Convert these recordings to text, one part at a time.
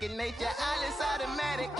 second nature, all is automatic.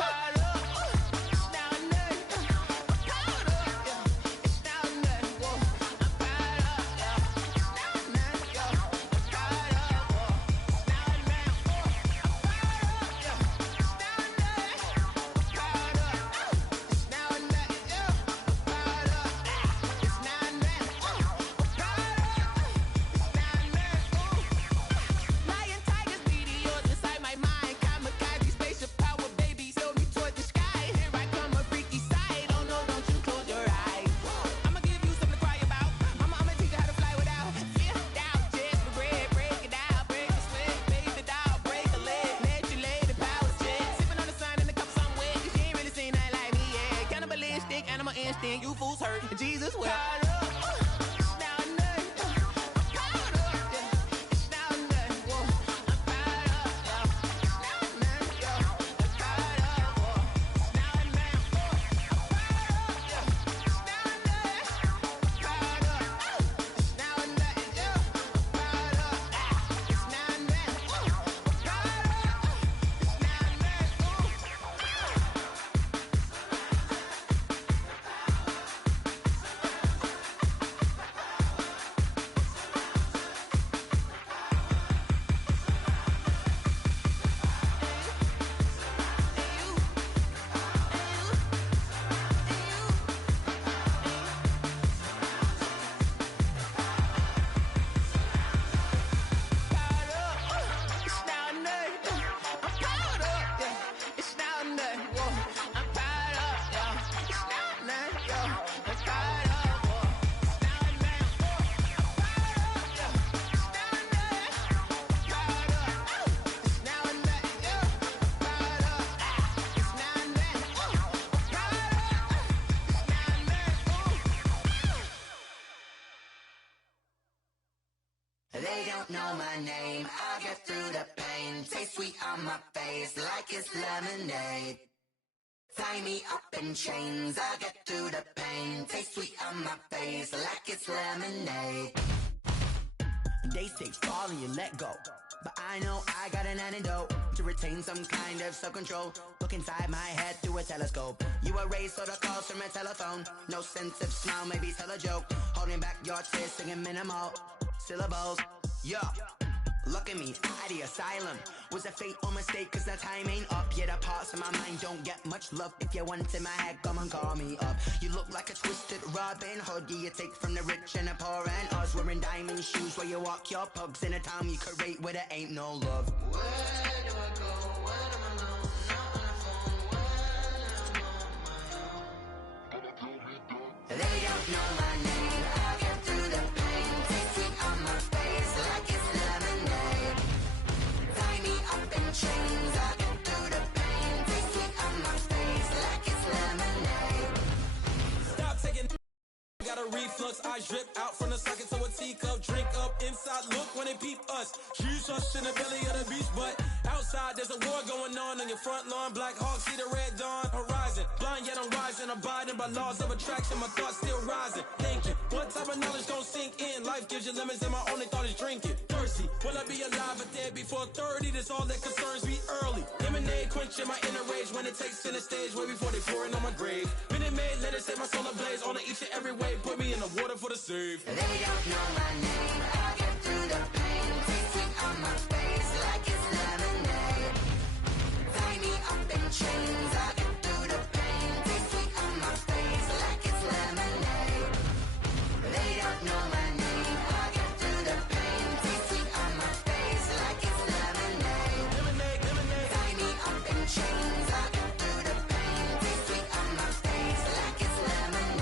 You fools hurt, Jesus will. They don't know my name, I get through the pain. Taste sweet on my face like it's lemonade. Tie me up in chains, I get through the pain. Taste sweet on my face like it's lemonade. They say fall and you let go, but I know I got an antidote to retain some kind of self-control. Look inside my head through a telescope. You erase all the calls from a telephone. No sense of smile, maybe tell a joke. Holding back your tears, singing minimal syllables. Yeah, look at me, at the asylum. Was a fate or mistake, cause the time ain't up. Yeah, the parts of my mind don't get much love. If you want in my head, come and call me up. You look like a twisted Robin Hood. Yeah, you take from the rich and the poor and us. Wearing diamond shoes where you walk your pugs. In a town you create where there ain't no love. Where do I go? When I'm alone? Not on the phone. When I'm on my own. They don't know my name. I get through the pain. Taste sweet on my face like it's lemonade. Tie me up in chains. I get through the pain. Taste sweet on my face like it's lemonade. Stop taking. Got a reflux, eyes drip out from the socket to a teacup. Drink up inside, look when they peep us. Shoes us in the belly of the beach, but outside there's a war going on your front lawn. Black Hawk, see the red dawn horizon. Blind yet I'm rising, abiding by laws of attraction. My thoughts still rising, thinking what type of knowledge gon' sink in? Life gives you lemons and my only thought is drinking. Thirsty, will I be alive or dead before 30? That's all that concerns me early. Lemonade quenching my inner rage when it takes center stage way before they pour it on my grave. Minute Maid, let it set my soul ablaze on each and every way. Put me in the water for the save. They don't know my name. I get through the pain. Taste sweet on my face like it's lemonade. Tie me up in chains. I get through the pain. Taste sweet on my face like it's lemonade. They don't know my name. I get through the pain. Taste sweet on my face like it's lemonade. Lemonade, lemonade. Tie me up in chains. I get through the pain. Taste sweet on my face like it's lemonade.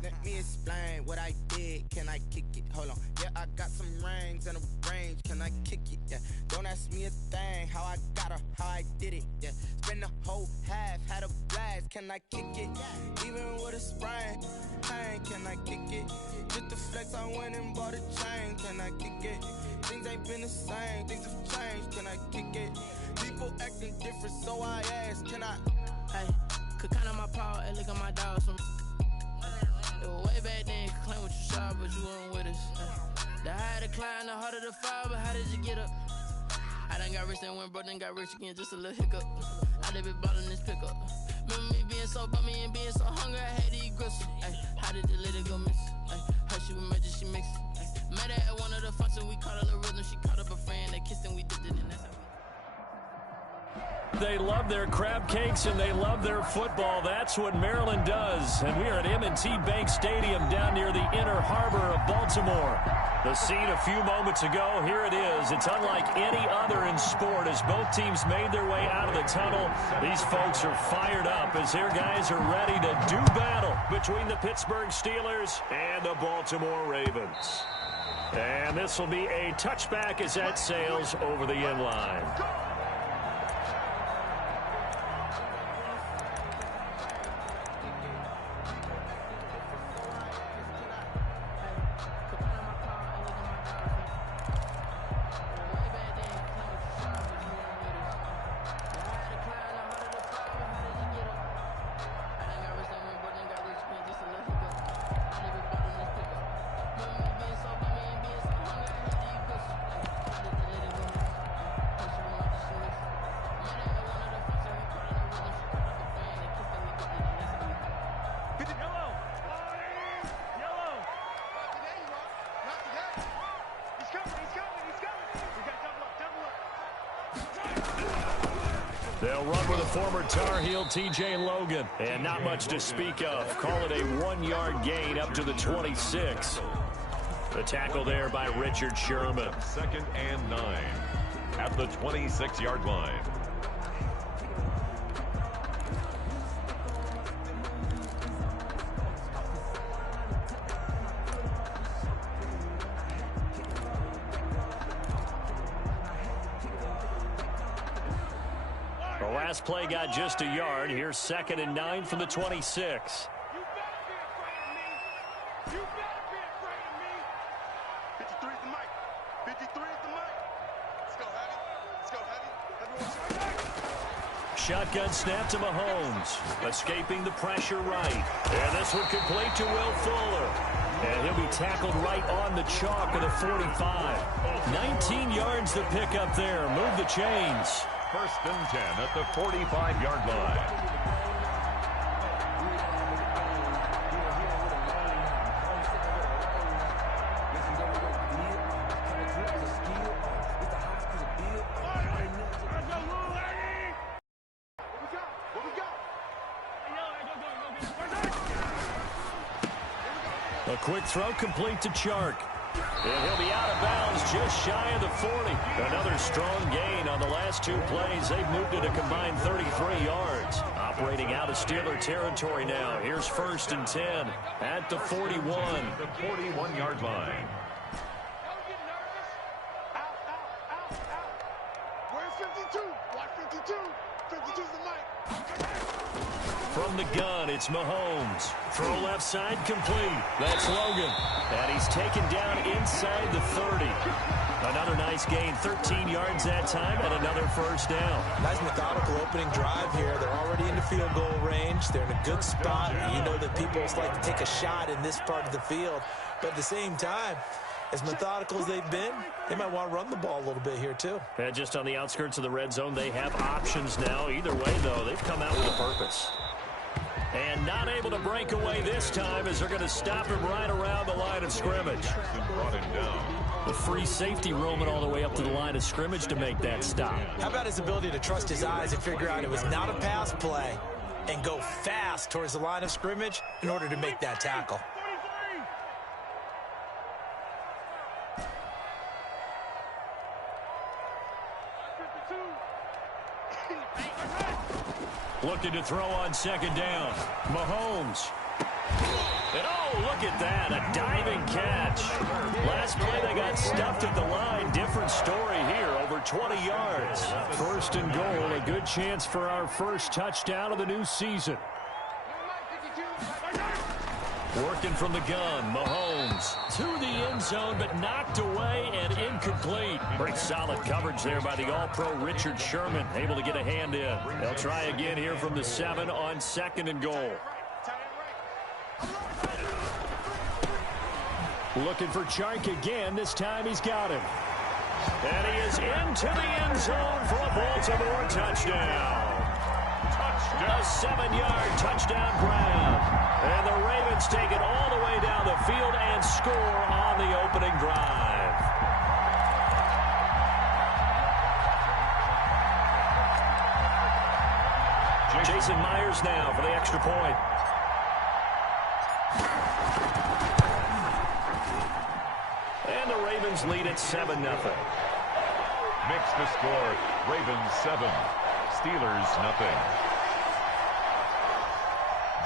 Let me explain what I did. Can I kick it? Hold on. Yeah, I got some rings and a ring can I kick it? Yeah, don't ask me a thing, how I got her, how I did it. Yeah, spend the whole half, had a blast, can I kick it? Even with a sprain, pain, can I kick it? Just the flex, I went and bought a chain, can I kick it? Things ain't been the same, things have changed, can I kick it? People acting different, so I ask, can I? Hey, could count on my power, and look at my dogs from. It was way back then, could claim what you saw, but you weren't with us. The higher the climb, the harder the fall, but how did you get up? I done got rich and went broke, then got rich again, just a little hiccup. I done been ballin' this pickup. Remember me being so bummy and being so hungry, I had to eat gristle. Ay, how did the lady go miss? Ay, her she was major, she mixed. Met her at one of the functions, we caught her the rhythm, she caught up a friend, they kissed and we did it, and that's how we. They love their crab cakes and they love their football. That's what Maryland does. And we are at M&T Bank Stadium down near the Inner Harbor of Baltimore. The scene a few moments ago, here it is. It's unlike any other in sport as both teams made their way out of the tunnel. These folks are fired up as their guys are ready to do battle between the Pittsburgh Steelers and the Baltimore Ravens. And this will be a touchback as that sails over the end line. They'll run with a former Tar Heel, T.J. Logan. And not much to speak of. Call it a 1-yard gain up to the 26. The tackle there by Richard Sherman. 2nd and 9 at the 26-yard line. Last play got just a yard. Here's 2nd and 9 from the 26. Shotgun snap to Mahomes. Escaping the pressure right. And this one complete to Will Fuller. And he'll be tackled right on the chalk of the 45. 19 yards to pick up there. Move the chains. 1st and 10 at the 45-yard line. A quick throw complete to Chark. And he'll be out of bounds just shy of the 40. Another strong gain on the last 2 plays. They've moved it a combined 33 yards. Operating out of Steeler territory now. Here's 1st and 10 at the 41. The 41-yard line. Where's 52? Watch 52. 52's the mic. From the gun, it's Mahomes. Throw left side complete. That's Logan. And he's taken down inside the 30. Another nice gain, 13 yards that time, and another 1st down. Nice methodical opening drive here. They're already in the field goal range. They're in a good spot. You know that people like to take a shot in this part of the field. But at the same time, as methodical as they've been, they might want to run the ball a little bit here too. And just on the outskirts of the red zone, they have options now. Either way, though, they've come out with a purpose. And not able to break away this time as they're going to stop him right around the line of scrimmage. Brought him down. The free safety roaming all the way up to the line of scrimmage to make that stop. How about his ability to trust his eyes and figure out it was not a pass play and go fast towards the line of scrimmage in order to make that tackle. Looking to throw on 2nd down. Mahomes. And oh, look at that, a diving catch. Last play they got stuffed at the line. Different story here, over 20 yards. First and goal, a good chance for our first touchdown of the new season. Working from the gun, Mahomes to the end zone, but knocked away and incomplete. Pretty solid coverage there by the All-Pro Richard Sherman, able to get a hand in. They'll try again here from the 7 on second and goal. Looking for Chark again. This time he's got him. And he is into the end zone for a Baltimore touchdown. A 7-yard touchdown grab. And the Ravens take it all the way down the field and score on the opening drive. Jason Myers now for the extra point. And the Ravens lead at 7-0. Makes the score, Ravens 7, Steelers nothing.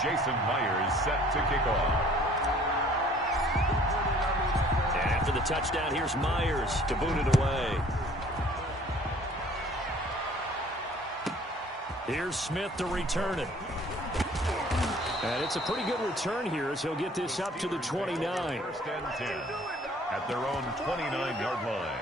Jason Myers set to kick off. After the touchdown, here's Myers to boot it away. Here's Smith to return it. And it's a pretty good return here as he'll get this up to the 29. First and 10 at their own 29-yard line.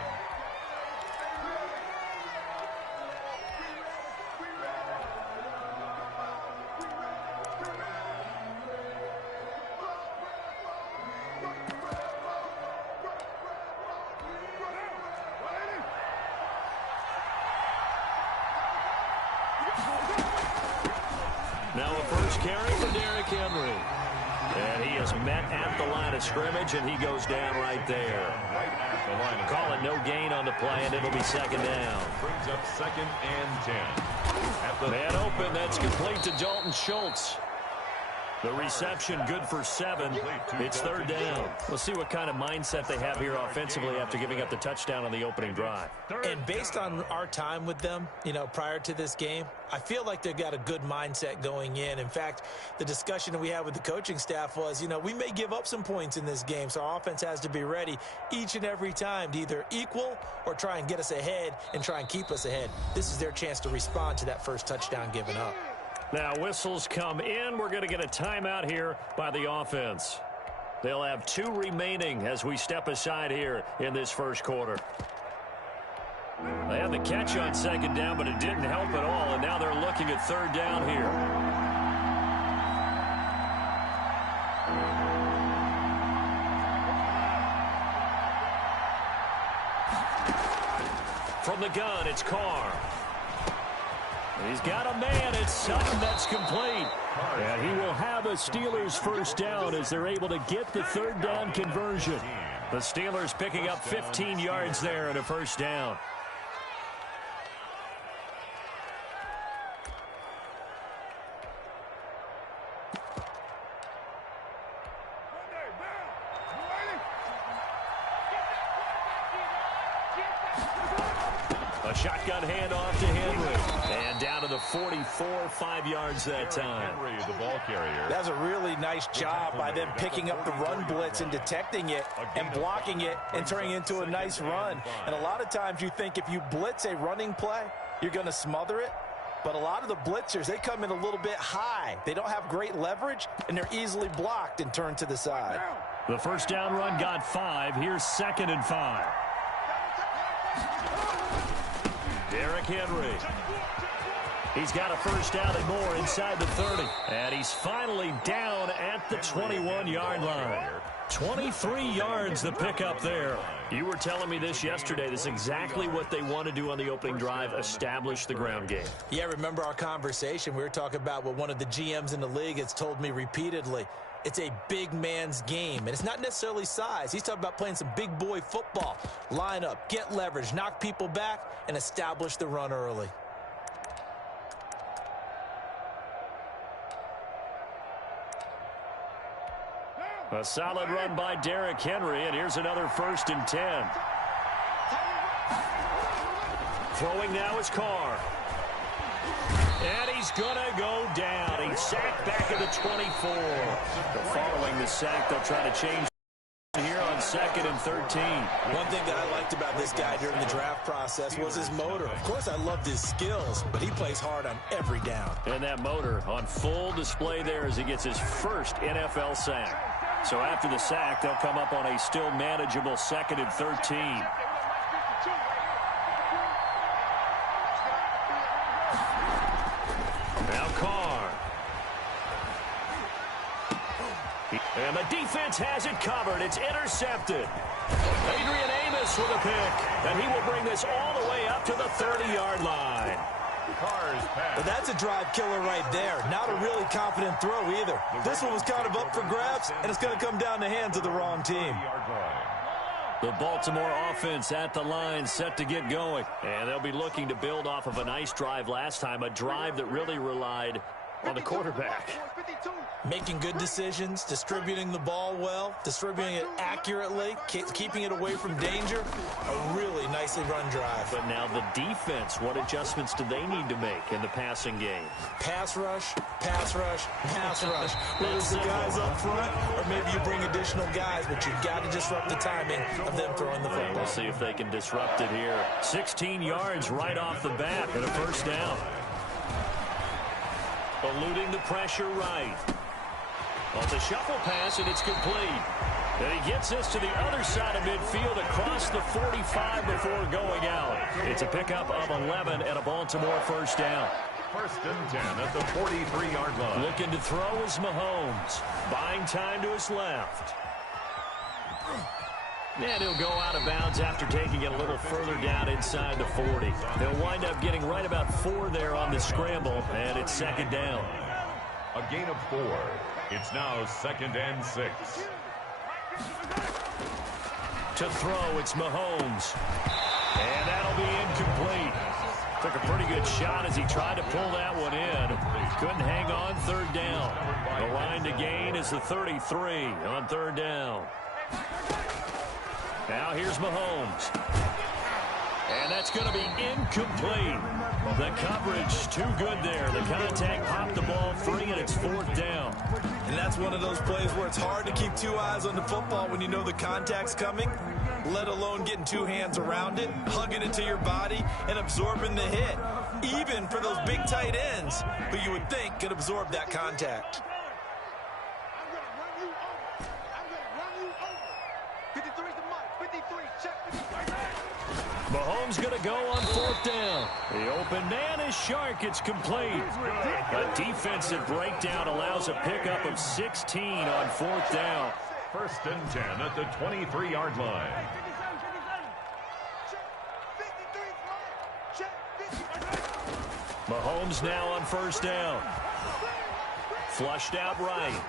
Now a first carry for Derrick Henry. And he is met at the line of scrimmage, and he goes down right there. Right at the line of Call it no gain on the play, and it'll be second down. brings up 2nd and 10. At the Man open, that's complete to Dalton Schultz. The reception good for 7. It's 3rd down. We'll see what kind of mindset they have here offensively after giving up the touchdown on the opening drive. And based on our time with them, prior to this game, I feel like they've got a good mindset going in. In fact, the discussion that we had with the coaching staff was, we may give up some points in this game, so our offense has to be ready each and every time to either equal or try and get us ahead and try and keep us ahead. This is their chance to respond to that first touchdown given up. Now whistles come in. We're going to get a timeout here by the offense. They'll have 2 remaining as we step aside here in this first quarter. They had the catch on 2nd down, but it didn't help at all, and now they're looking at 3rd down here. From the gun, it's Carr. He's got a man. It's Sutton that's complete. And he will have a Steelers first down as they're able to get the 3rd down conversion. The Steelers picking up 15 yards there and a first down. A shotgun handoff to Henry. And down to the 44, 5 yards that time. Henry, the ball carrier. That's a really nice job by them picking up the run blitz and detecting it and blocking it and turning it into a nice run. And a lot of times you think if you blitz a running play, you're going to smother it. But a lot of the blitzers, they come in a little bit high. They don't have great leverage, and they're easily blocked and turned to the side. The first down run got 5. Here's 2nd and 5. Derrick Henry. He's got a first down and more inside the 30. And he's finally down at the 21-yard line. 23 yards the pickup there. You were telling me this yesterday. This is exactly what they want to do on the opening drive, establish the ground game. Yeah, remember our conversation. We were talking about what one of the GMs in the league has told me repeatedly. It's a big man's game, and it's not necessarily size. He's talking about playing some big boy football. Line up, get leverage, knock people back, and establish the run early. A solid run by Derrick Henry, and here's another 1st and 10. Throwing now is Carr. And he's going to go down. He sack back at the 24. Following the sack, they'll try to change here on 2nd and 13. One thing that I liked about this guy during the draft process was his motor. Of course, I loved his skills, but he plays hard on every down. And that motor on full display there as he gets his first NFL sack. So after the sack, they'll come up on a still manageable 2nd and 13. Now Carr. And the defense has it covered. It's intercepted. Adrian Amos with a pick. And he will bring this all the way up to the 30-yard line. Well, that's a drive killer right there. Not a really confident throw either. This one was kind of up for grabs, and it's going to come down the hands of the wrong team. The Baltimore offense at the line, set to get going. And they'll be looking to build off of a nice drive last time, a drive that really relied on the quarterback. Making good decisions, distributing the ball well, distributing it accurately, keeping it away from danger. A really nicely run drive. But now the defense, what adjustments do they need to make in the passing game? Pass rush, pass rush, pass rush. Whether it's the guys up front or maybe you bring additional guys, but you've got to disrupt the timing of them throwing the football. We'll see if they can disrupt it here. 16 yards right off the bat and a first down. Eluding the pressure right. On the shuffle pass, and it's complete. And he gets this to the other side of midfield across the 45 before going out. It's a pickup of 11 and a Baltimore first down. 1st and 10 at the 43-yard line. Looking to throw is Mahomes. Buying time to his left. And he'll go out of bounds after taking it a little further down inside the 40. They'll wind up getting right about 4 there on the scramble, and it's 2nd down. A gain of 4. It's now 2nd and 6. To throw, it's Mahomes. And that'll be incomplete. Took a pretty good shot as he tried to pull that one in. Couldn't hang on 3rd down. The line to gain is the 33 on 3rd down. Now here's Mahomes. And that's going to be incomplete. The coverage too good there. The contact popped the ball free, and it's 4th down. And that's one of those plays where it's hard to keep 2 eyes on the football when you know the contact's coming, let alone getting 2 hands around it, hugging it to your body, and absorbing the hit. Even for those big tight ends who you would think could absorb that contact. Mahomes going to go on 4th down. The open man is Shark. It's complete. A defensive breakdown allows a pickup of 16 on 4th down. 1st and 10 at the 23-yard line. Mahomes now on 1st down. Flushed out right.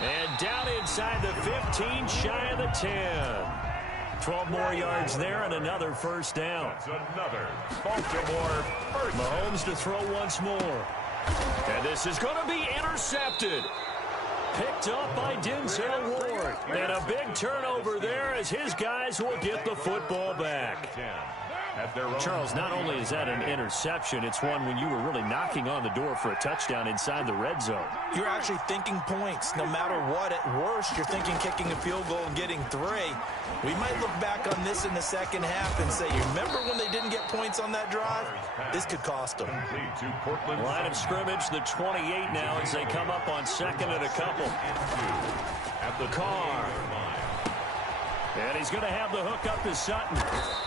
And down inside the 15, shy of the 10. 12 more yards there and another 1st down. That's another Baltimore first. Mahomes to throw once more. And this is going to be intercepted. Picked up by Denzel Ward. And a big turnover there as his guys will get the football back. Charles, not only is that an interception, it's one when you were really knocking on the door for a touchdown inside the red zone. You're actually thinking points. No matter what, at worst, you're thinking kicking a field goal and getting 3. We might look back on this in the second half and say, you remember when they didn't get points on that drive? This could cost them. Line of scrimmage, the 28 now as they come up on 2nd and a couple. At the Carr. And he's going to have the hook up to Sutton.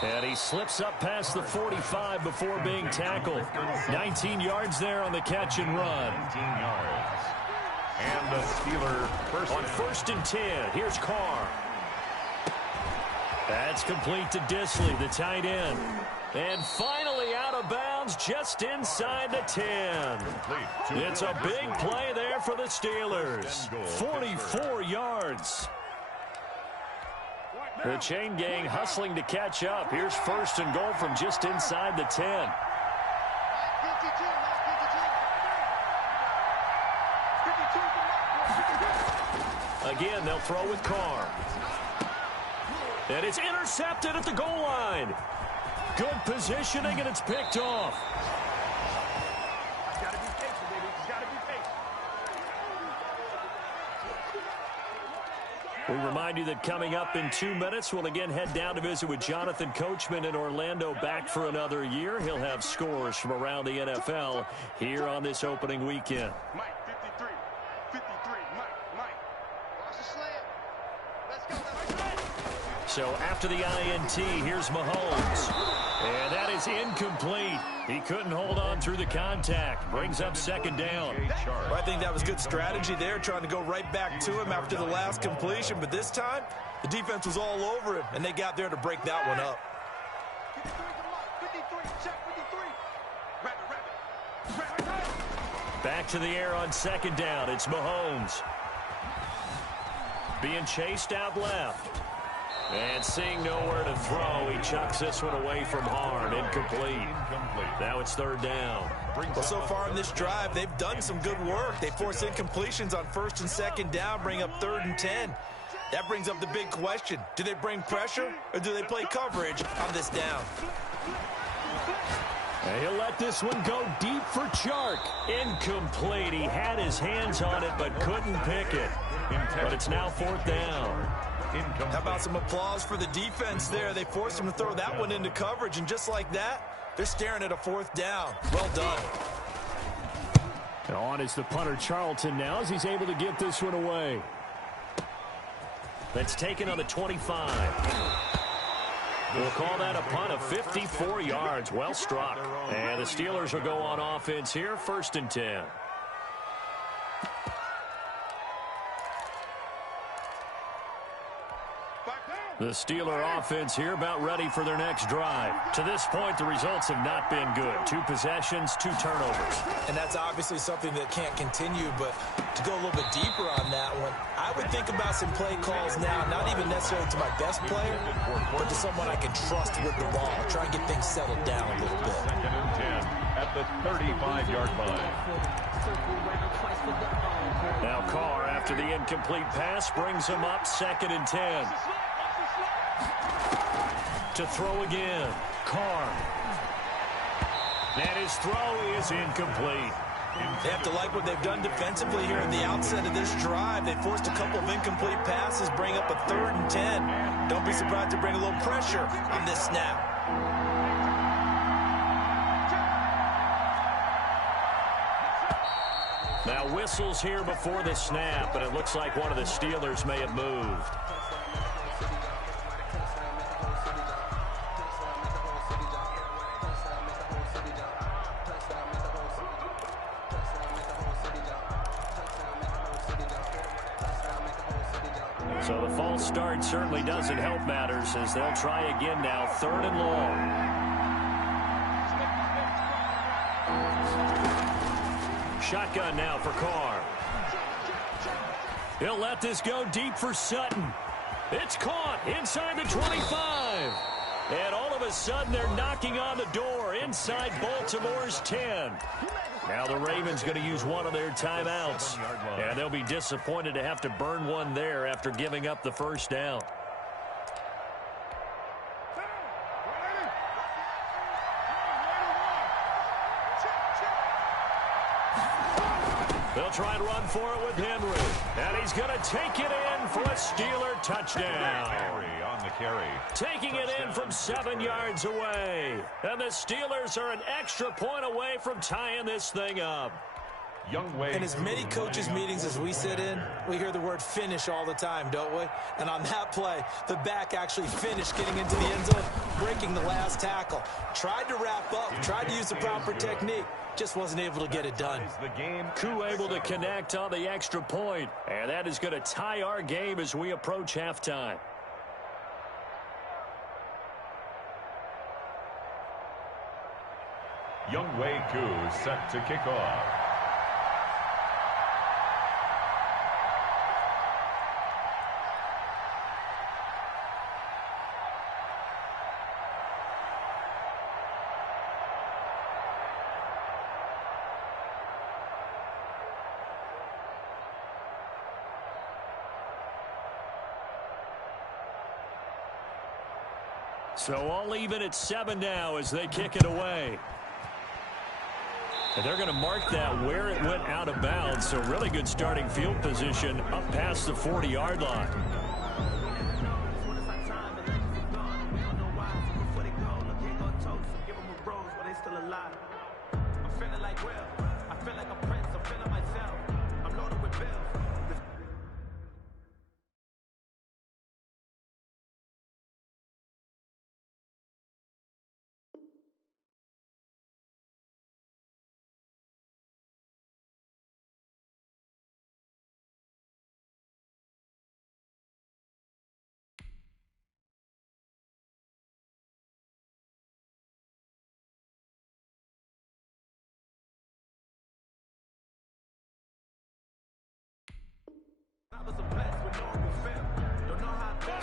And he slips up past the 45 before being tackled. 19 yards there on the catch and run. 19 yards. And the Steeler first on 1st and 10. Here's Carr. That's complete to Disley, the tight end. And finally out of bounds just inside the 10. It's a big play there for the Steelers. 44 yards. The chain gang hustling to catch up. Here's 1st and goal from just inside the 10. Again, they'll throw with Carr. And it's intercepted at the goal line. Good positioning, and it's picked off. We remind you that coming up in 2 minutes, we'll again head down to visit with Jonathan Coachman in Orlando, back for another year. He'll have scores from around the NFL here on this opening weekend. Mike, 53. 53. Mike. Watch the slant. Let's go. So after the INT, here's Mahomes. And that is incomplete. He couldn't hold on through the contact. Brings up second down. Well, I think that was good strategy there, trying to go right back to him after the last completion. But this time, the defense was all over him, and they got there to break that one up. 53, check 53. Rapid. Back to the air on second down. It's Mahomes. Being chased out left. And seeing nowhere to throw, he chucks this one away from hard. Incomplete. Now it's third down. Well, so far in this drive, they've done some good work. They force incompletions on first and second down, bring up 3rd and 10. That brings up the big question. Do they bring pressure, or do they play coverage on this down? And he'll let this one go deep for Chark. Incomplete. He had his hands on it, but couldn't pick it. But it's now 4th down. How about some applause for the defense there? They forced him to throw that one into coverage, and just like that, they're staring at a 4th down. Well done. On is the punter Charlton now as he's able to get this one away. That's taken on the 25. We'll call that a punt of 54 yards. Well struck. And the Steelers will go on offense here, 1st and 10. The Steeler offense here about ready for their next drive. To this point, the results have not been good. 2 possessions, 2 turnovers. And that's obviously something that can't continue, but to go a little bit deeper on that one, I would think about some play calls now, not even necessarily to my best player, but to someone I can trust with the ball. Try and get things settled down a little bit. 2nd and 10 at the 35-yard line. Now Carr, after the incomplete pass, brings him up 2nd and 10. To throw again. Carr. And his throw is incomplete. They have to like what they've done defensively here at the outset of this drive. They forced a couple of incomplete passes, bring up a 3rd and 10. Don't be surprised to bring a little pressure on this snap. Now whistles here before the snap, and it looks like one of the Steelers may have moved. So the false start certainly doesn't help matters as they'll try again now, 3rd and long. Shotgun now for Carr. He'll let this go deep for Sutton. It's caught inside the 25. And all of a sudden they're knocking on the door inside Baltimore's 10. Now the Ravens going to use one of their timeouts. And they'll be disappointed to have to burn one there after giving up the 1st down. They'll try and run for it with Henry. And he's going to take it in for a Steeler touchdown. On the carry. Taking it in from 7 yards away. And the Steelers are an extra point away from tying this thing up. In as many coaches' meetings as we sit in, we hear the word finish all the time, don't we? And on that play, the back actually finished getting into the end zone, breaking the last tackle. Tried to wrap up, tried to use the proper technique, just wasn't able to get it done. Koo able to connect on the extra point, and that is going to tie our game as we approach halftime. Younghoe Koo set to kick off. So all even at 7 now as they kick it away. And they're going to mark that where it went out of bounds. So really good starting field position up past the 40-yard line.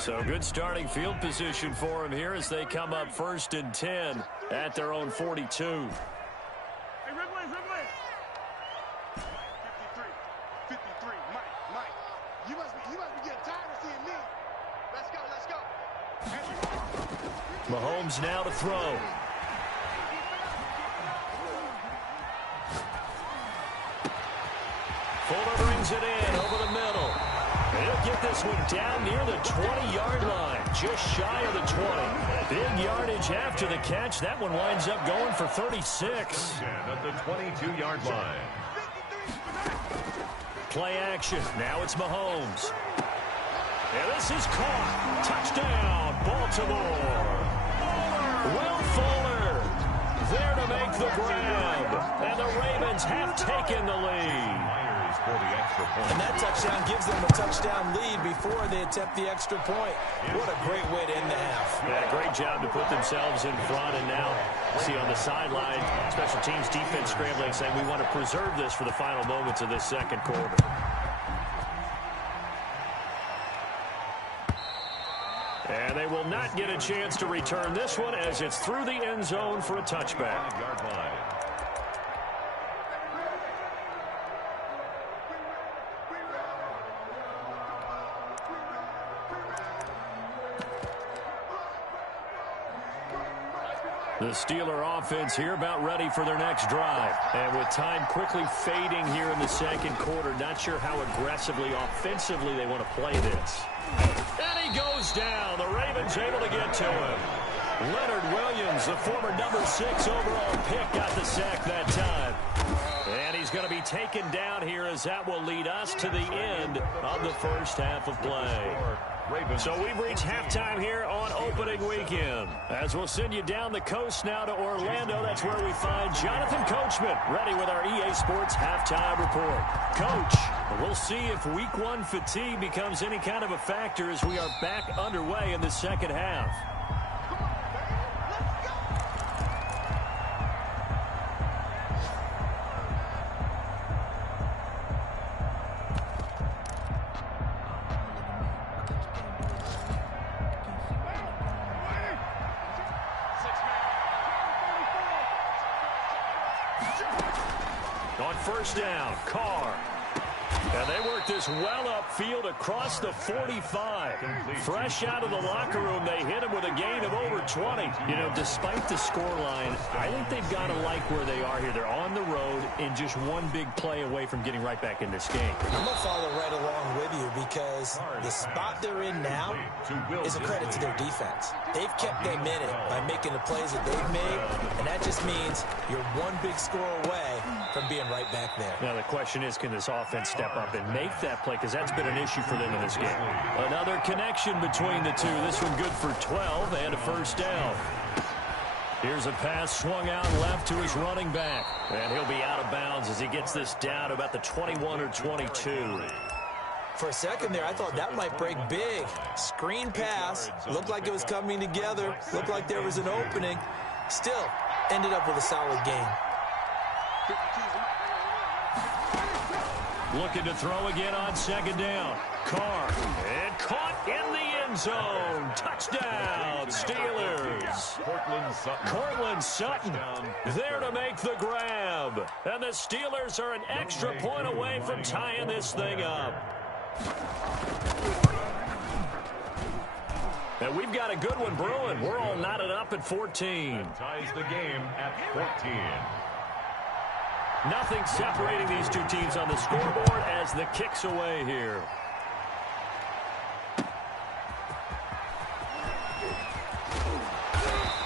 So good starting field position for him here as they come up 1st and 10 at their own 42. Hey, Ridley. 53. Mike. You must be getting tired of seeing me. Let's go. Mahomes now to throw. Fuller brings it in over the middle. He'll get this one down near the 20-yard line, just shy of the 20. Big yardage after the catch. That one winds up going for 36. At the 22-yard line. Play action. Now it's Mahomes. And this is caught. Touchdown, Baltimore. Will Fuller there to make the grab. And the Ravens have taken the lead. For the extra point. And that touchdown gives them a touchdown lead before they attempt the extra point. What a great way to end the half. Yeah, great job to put themselves in front. And now, see on the sideline, special teams defense scrambling, saying we want to preserve this for the final moments of this second quarter. And they will not get a chance to return this one as it's through the end zone for a touchback. 5-yard line. The Steeler offense here about ready for their next drive. And with time quickly fading here in the second quarter, not sure how aggressively, offensively they want to play this. And he goes down. The Ravens able to get to him. Leonard Williams, the former number 6 overall pick, got the sack that time. And he's going to be taken down here as that will lead us to the end of the first half of play. So we've reached halftime here on opening weekend. As we'll send you down the coast now to Orlando, that's where we find Jonathan Coachman, ready with our EA Sports halftime report. Coach, we'll see if week 1 fatigue becomes any kind of a factor as we are back underway in the second half. On first down, Carr. And they work this well upfield across the 45. Fresh out of the locker room, they hit him with a gain of over 20. You know, despite the scoreline, I think they've got to like where they are here. They're on the road and just one big play away from getting right back in this game. I'm going to follow right along with you because the spot they're in now is a credit to their defense. They've kept them in it by making the plays that they've made, and that just means you're one big score away from being right back there. Now the question is, can this offense step up and make that play? Because that's been an issue for them in this game. Another connection between the two. This one good for 12 and a first down. Here's a pass swung out left to his running back. And he'll be out of bounds as he gets this down to about the 21 or 22. For a second there, I thought that might break big. Screen pass. Looked like it was coming together. Looked like there was an opening. Still, ended up with a solid game. Looking to throw again on second down. Carr. And caught in the end zone. Touchdown, Steelers. Cortland Sutton there to make the grab. And the Steelers are an extra point away from tying this thing up. And we've got a good one brewing. We're all knotted up at 14. Ties the game at 14. Nothing separating these two teams on the scoreboard as the kick's away here.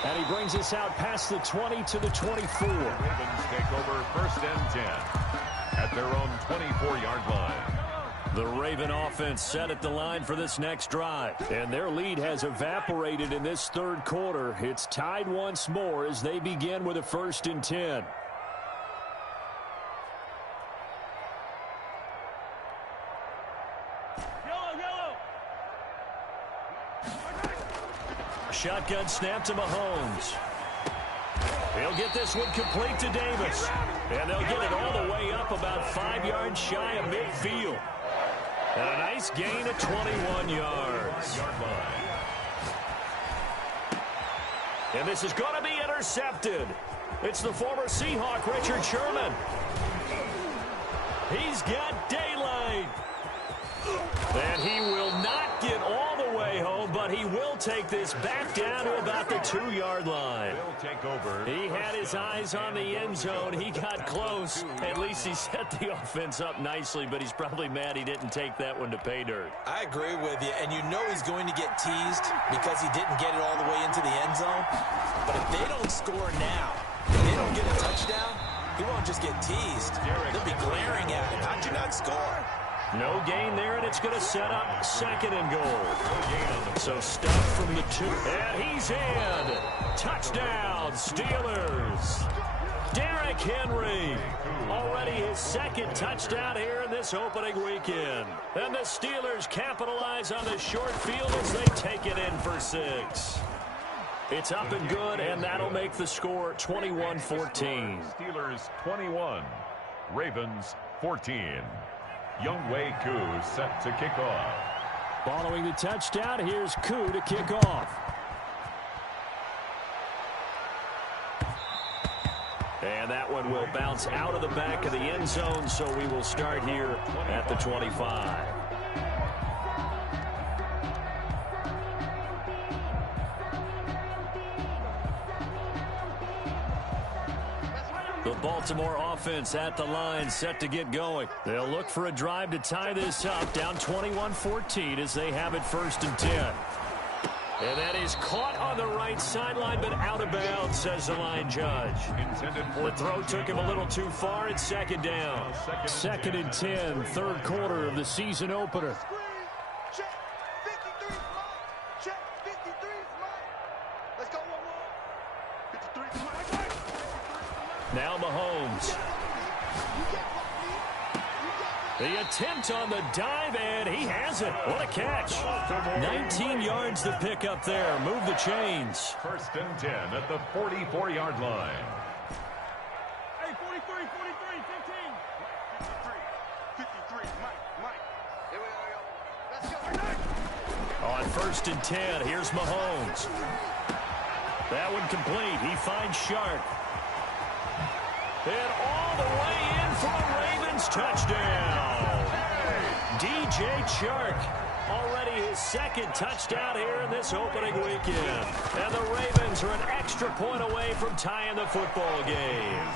And he brings us out past the 20 to the 24. Ravens take over 1st and 10 at their own 24-yard line. The Raven offense set at the line for this next drive. And their lead has evaporated in this third quarter. It's tied once more as they begin with a 1st and 10. Shotgun snap to Mahomes. He'll get this one complete to Davis. And they'll get it all the way up about 5 yards shy of midfield. And a nice gain of 21 yards. And this is going to be intercepted. It's the former Seahawk, Richard Sherman. He's got daylight. And he will not get all the way home, but he will take this back down to about the 2-yard line. He had his eyes on the end zone. He got close. At least he set the offense up nicely, but he's probably mad he didn't take that one to pay dirt. I agree with you, and you know he's going to get teased because he didn't get it all the way into the end zone. But if they don't score now, if they don't get a touchdown, he won't just get teased. They'll be glaring at him. How'd you not score? No gain there, and it's going to set up 2nd and goal. So stuff from the 2. And he's in. Touchdown, Steelers. Derrick Henry. Already his 2nd touchdown here in this opening weekend. And the Steelers capitalize on the short field as they take it in for 6. It's up and good, and that'll make the score 21-14. Steelers 21, Ravens 14. Younghoe Koo set to kick off. Following the touchdown, here's Koo to kick off. And that one will bounce out of the back of the end zone, so we will start here at the 25. The Baltimore offense at the line, set to get going. They'll look for a drive to tie this up, down 21-14 as they have it 1st and 10. And that is caught on the right sideline, but out of bounds, says the line judge. The throw took him a little too far. It's 2nd down. 2nd and 10, 3rd quarter of the season opener. Check 53 is mine. Check 53 is mine. Let's go 1-1. 53 is mine. Now Mahomes. The attempt on the dive, and he has it. What a catch. 19 yards to pick up there. Move the chains. 1st and 10 at the 44-yard line. Hey, 43, 15. 53, Mike. Here we go. Let's go. On 1st and 10, here's Mahomes. That one complete. He finds Shark. And all the way in for a Ravens touchdown. DJ Chark, already his 2nd touchdown here in this opening weekend. And the Ravens are an extra point away from tying the football game.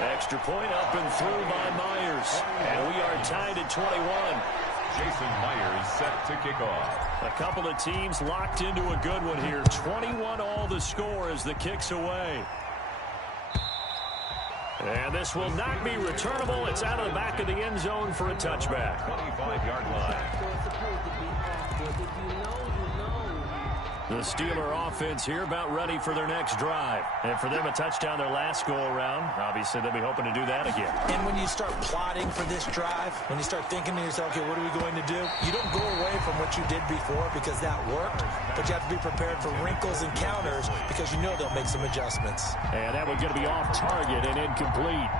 Extra point up and through by Myers. And we are tied at 21. Jason Myers set to kick off. A couple of teams locked into a good one here. 21 all the score as the kick's away. And this will not be returnable. It's out of the back of the end zone for a touchback. 25-yard line. The Steeler offense here about ready for their next drive. And for them, a touchdown their last go-around. Obviously, they'll be hoping to do that again. And when you start plotting for this drive, when you start thinking to yourself, okay, what are we going to do? You don't go away from what you did before because that worked, but you have to be prepared for wrinkles and counters because you know they'll make some adjustments. And that one's going to be off target and incomplete.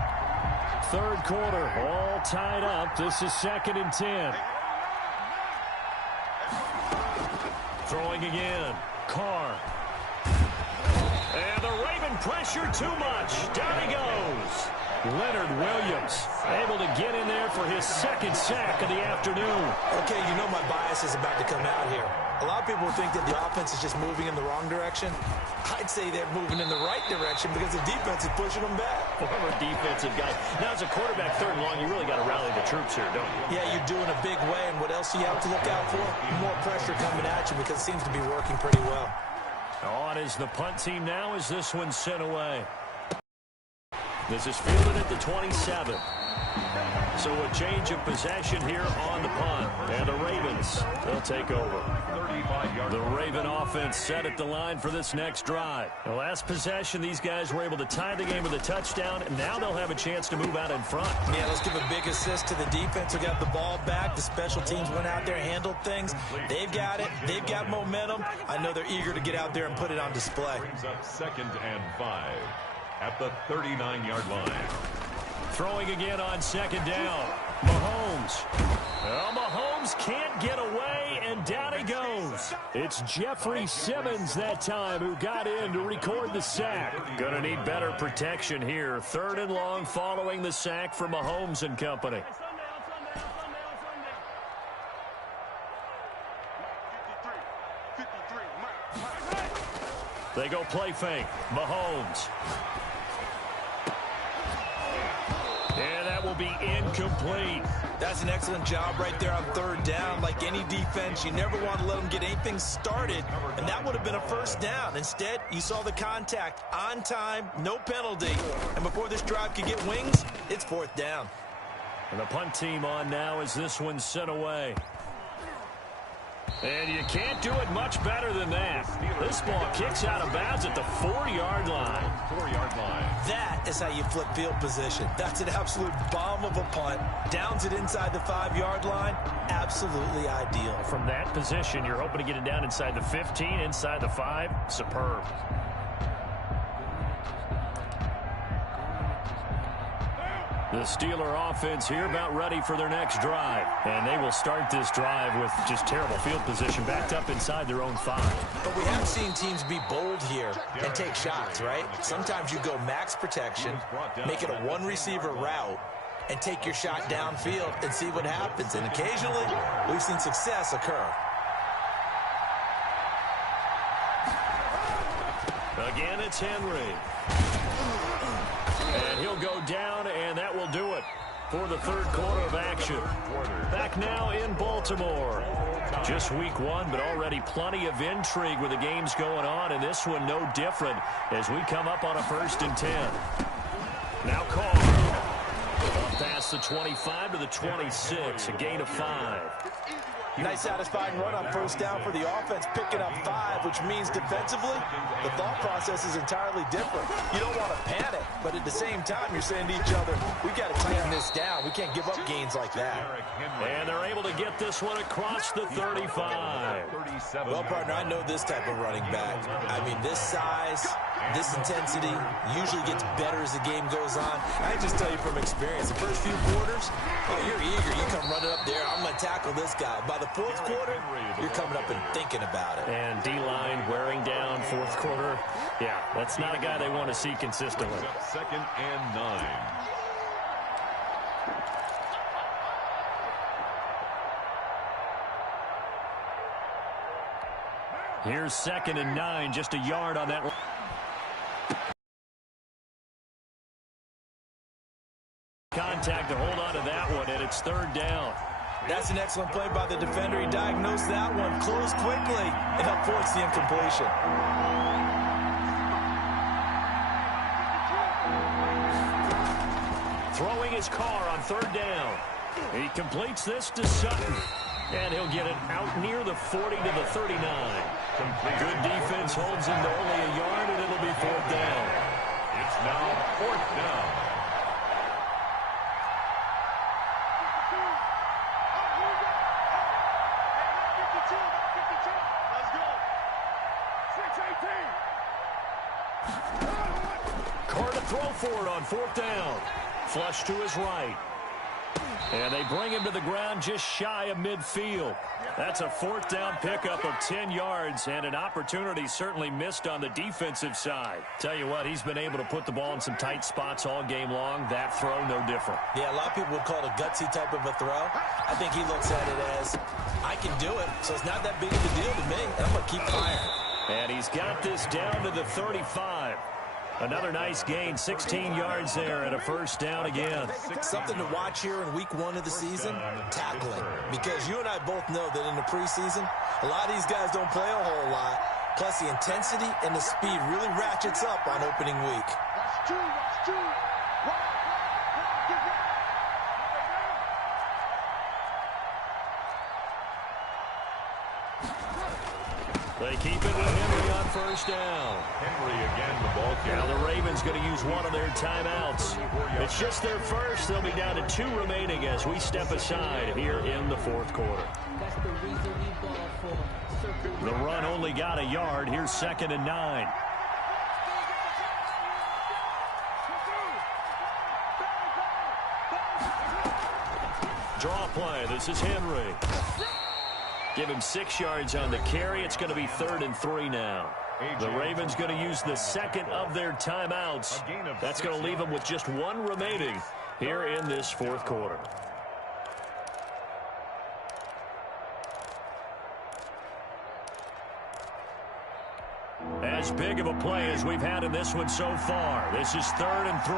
3rd quarter, all tied up. This is 2nd and 10. Throwing again. Carr. And the Raven pressure too much. Down he goes. Leonard Williams able to get in there for his 2nd sack of the afternoon. Okay, you know my bias is about to come out here. A lot of people think that the offense is just moving in the wrong direction. I'd say they're moving in the right direction because the defense is pushing them back. Former defensive guy. Now, as a quarterback 3rd and long, you really got to rally the troops here, don't you? Yeah, you're doing a big way, and what else do you have to look out for? More pressure coming at you because it seems to be working pretty well. On is the punt team now as this one's sent away. This is fielded at the 27. So a change of possession here on the punt. And the Ravens, they'll take over. The Raven offense set at the line for this next drive. The last possession, these guys were able to tie the game with a touchdown, and now they'll have a chance to move out in front. Yeah, let's give a big assist to the defense who got the ball back. The special teams went out there, handled things. They've got it. They've got momentum. I know they're eager to get out there and put it on display. Brings up 2nd and 5 at the 39-yard line. Throwing again on 2nd down. Mahomes. Well, Mahomes can't get away, and down he goes. It's Jeffrey Simmons that time who got in to record the sack. Going to need better protection here. 3rd and long following the sack for Mahomes and company. They go play fake. Mahomes. And that will be incomplete. That's an excellent job right there on 3rd down. Like any defense, you never want to let them get anything started, and that would have been a 1st down. Instead, you saw the contact on time, no penalty, and before this drive could get wings, it's 4th down. And the punt team on now as this one's sent away. And you can't do it much better than that. This ball kicks out of bounds at the 4-yard line. 4-yard line. That is how you flip field position. That's an absolute bomb of a punt. Downs it inside the 5-yard line. Absolutely ideal. From that position, you're hoping to get it down inside the 15, inside the 5. Superb. The Steeler offense here about ready for their next drive. And they will start this drive with just terrible field position backed up inside their own 5. But we have seen teams be bold here and take shots, right? Sometimes you go max protection, make it a 1-receiver route, and take your shot downfield and see what happens. And occasionally, we've seen success occur. Again, it's Henry. And he'll go down, and that will do it for the 3rd quarter of action. Back now in Baltimore. Just week 1, but already plenty of intrigue with the games going on, and this one no different as we come up on a 1st and 10. Now Carr. Up past the 25 to the 26, a gain of 5. Nice satisfying run on 1st down for the offense, picking up 5, which means defensively, the thought process is entirely different. You don't want to panic, but at the same time, you're saying to each other, we've got to tighten this down. We can't give up gains like that. And they're able to get this one across the 35. Well, partner, I know this type of running back. I mean, this size, this intensity usually gets better as the game goes on. I just tell you from experience, the first few quarters, oh, you're eager. You come running up there, I'm going to tackle this guy. By the 4th quarter, you're coming up and thinking about it. And D-line wearing down 4th quarter. Yeah, that's not a guy they want to see consistently. 2nd and 9. Here's 2nd and 9, just a yard on that one. Contact to hold on to that one, and it's 3rd down. That's an excellent play by the defender. He diagnosed that one, closed quickly, and helped force the incompletion. Throwing his car on 3rd down. He completes this to Sutton, and he'll get it out near the 40 to the 39. Good defense holds him to only a yard, and it'll be 4th down. It's now 4th down. Carr to throw for it on 4th down. Flush to his right. And they bring him to the ground just shy of midfield. That's a 4th down pickup of 10 yards and an opportunity certainly missed on the defensive side. Tell you what, he's been able to put the ball in some tight spots all game long. That throw, no different. Yeah, a lot of people would call it a gutsy type of a throw. I think he looks at it as, I can do it, so it's not that big of a deal to me. I'm going to keep firing. And he's got this down to the 35. Another nice gain, 16 yards there and a 1st down again. Something to watch here in week 1 of the season, tackling. Because you and I both know that in the preseason, a lot of these guys don't play a whole lot. Plus the intensity and the speed really ratchets up on opening week. They keep it with Henry on 1st down. Henry again, the ball carrier. Now the Ravens going to use one of their timeouts. It's just their first. They'll be down to 2 remaining as we step aside here in the 4th quarter. The run only got a yard. Here's 2nd and 9. Draw play. This is Henry. Give him 6 yards on the carry. It's going to be 3rd and 3 now. The Ravens going to use the second of their timeouts. That's going to leave them with just 1 remaining here in this 4th quarter. As big of a play as we've had in this one so far. This is 3rd and 3.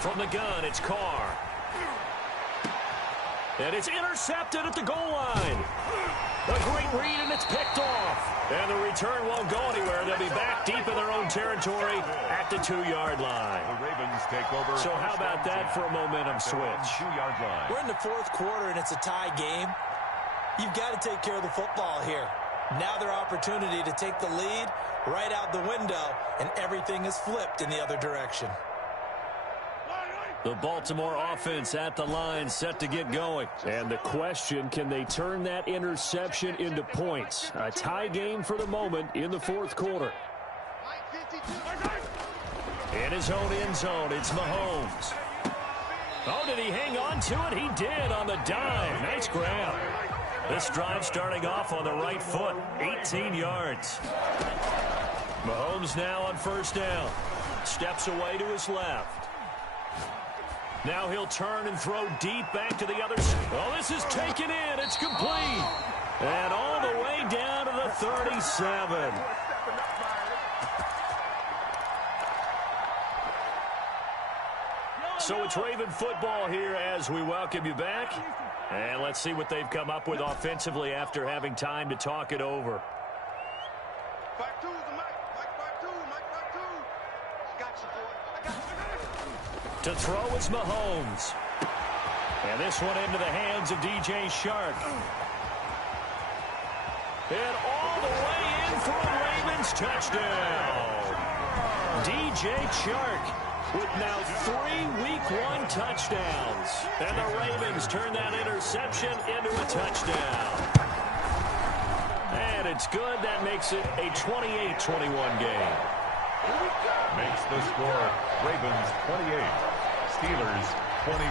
From the gun, it's Carr. And it's intercepted at the goal line. A great read, and it's picked off. And the return won't go anywhere. They'll be back deep in their own territory at the 2-yard line. The Ravens take over. So how about that for a momentum switch? 2-yard line. We're in the 4th quarter, and it's a tie game. You've got to take care of the football here. Now their opportunity to take the lead right out the window, and everything is flipped in the other direction. The Baltimore offense at the line, set to get going. And the question, can they turn that interception into points? A tie game for the moment in the 4th quarter. In his own end zone, it's Mahomes. Oh, did he hang on to it? He did on the dime. Nice grab. This drive starting off on the right foot, 18 yards. Mahomes now on 1st down. Steps away to his left. Now he'll turn and throw deep back to the other side. Oh, this is taken in. It's complete. And all the way down to the 37. So it's Raven football here as we welcome you back. And let's see what they've come up with offensively after having time to talk it over. To throw is Mahomes. And this one into the hands of DJ Shark. And all the way in for a Ravens touchdown. DJ Shark with now 3 Week 1 touchdowns. And the Ravens turn that interception into a touchdown. And it's good. That makes it a 28-21 game. Makes the score Ravens 28, Steelers 21.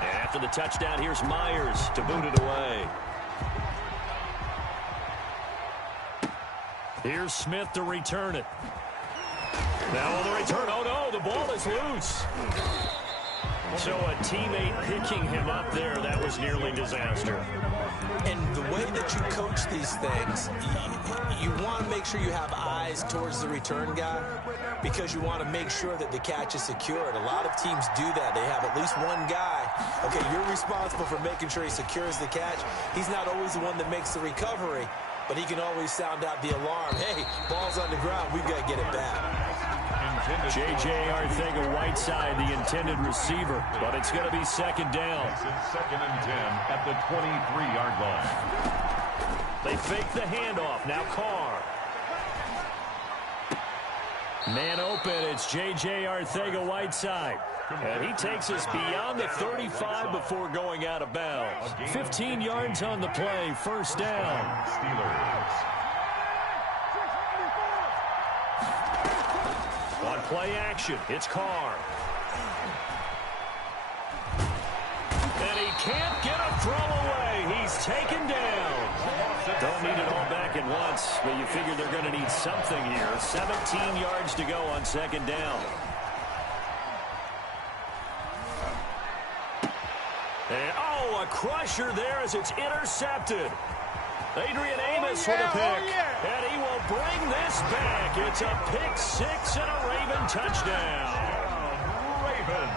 And after the touchdown, here's Myers to boot it away. Here's Smith to return it. Now on the return, oh no, the ball is loose. So a teammate picking him up there, that was nearly disaster. And the way that you coach these things, you want to make sure you have eyes towards the return guy because you want to make sure that the catch is secured. A lot of teams do that. They have at least one guy. Okay, you're responsible for making sure he secures the catch. He's not always the one that makes the recovery, but he can always sound out the alarm. Hey, ball's on the ground. We've got to get it back. J.J. Arcega-Whiteside, the intended receiver, but it's going to be 2nd down. This is 2nd and 10 at the 23-yard line. They fake the handoff. Now Carr. Man open. It's J.J. Arcega-Whiteside. And he takes us beyond the 35 before going out of bounds. 15 yards on the play. 1st down. Steelers. On play action, it's Carr. And he can't get a throw away. He's taken down. Don't need it all back at once, but you figure they're going to need something here. 17 yards to go on 2nd down. And, oh, a crusher there as it's intercepted. Adrian Amos with a pick. And he will bring this back. It's a pick 6 and a Raven touchdown. Ravens.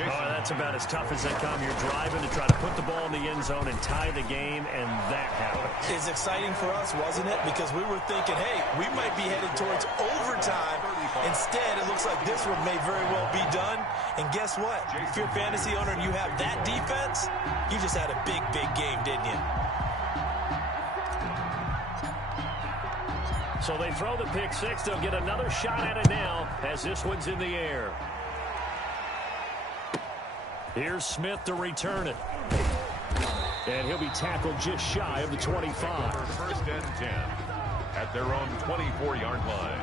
Oh, that's about as tough as they come. You're driving to try to put the ball in the end zone and tie the game, and that happens. It's exciting for us, wasn't it? Because we were thinking, hey, we might be headed towards overtime. Instead, it looks like this one may very well be done. And guess what? If you're a fantasy owner and you have that defense, you just had a big, big game, didn't you? So they throw the pick 6. They'll get another shot at it now as this one's in the air. Here's Smith to return it. And he'll be tackled just shy of the 25. First and 10 at their own 24-yard line.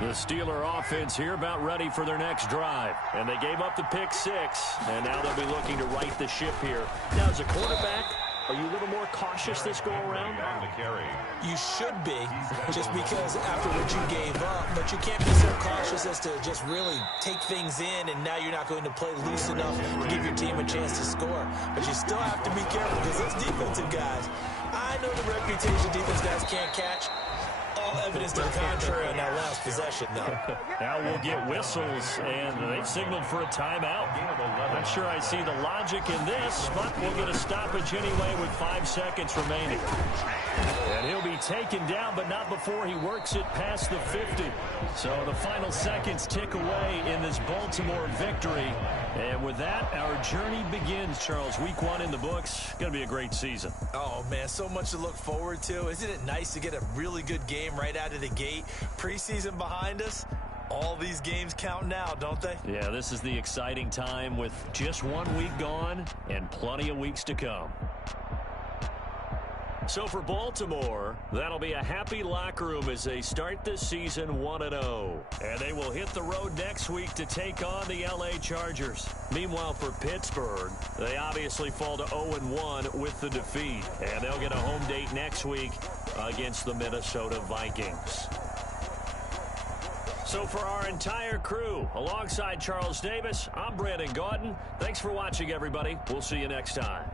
The Steeler offense here about ready for their next drive. And they gave up the pick 6. And now they'll be looking to right the ship here. Now, as a quarterback, are you a little more cautious this go-around? You should be, just because after what you gave up. But you can't be so cautious as to just really take things in, and now you're not going to play loose enough to give your team a chance to score. But you still have to be careful because those defensive guys, I know the reputation defense guys can't catch. All evidence to the contrary on that last possession, though. Now we'll get whistles, and they've signaled for a timeout. Not sure I see the logic in this, but we'll get a stoppage anyway with 5 seconds remaining. And he'll be taken down, but not before he works it past the 50. So the final seconds tick away in this Baltimore victory. And with that, our journey begins, Charles. Week 1 in the books. Going to be a great season. Oh, man, so much to look forward to. Isn't it nice to get a really good game right out of the gate? Preseason behind us. All these games count now, don't they? Yeah, this is the exciting time with just 1 week gone and plenty of weeks to come. So for Baltimore, that'll be a happy locker room as they start this season 1-0. And they will hit the road next week to take on the LA Chargers. Meanwhile, for Pittsburgh, they obviously fall to 0-1 with the defeat. And they'll get a home date next week against the Minnesota Vikings. So for our entire crew, alongside Charles Davis, I'm Brandon Gaudin. Thanks for watching, everybody. We'll see you next time.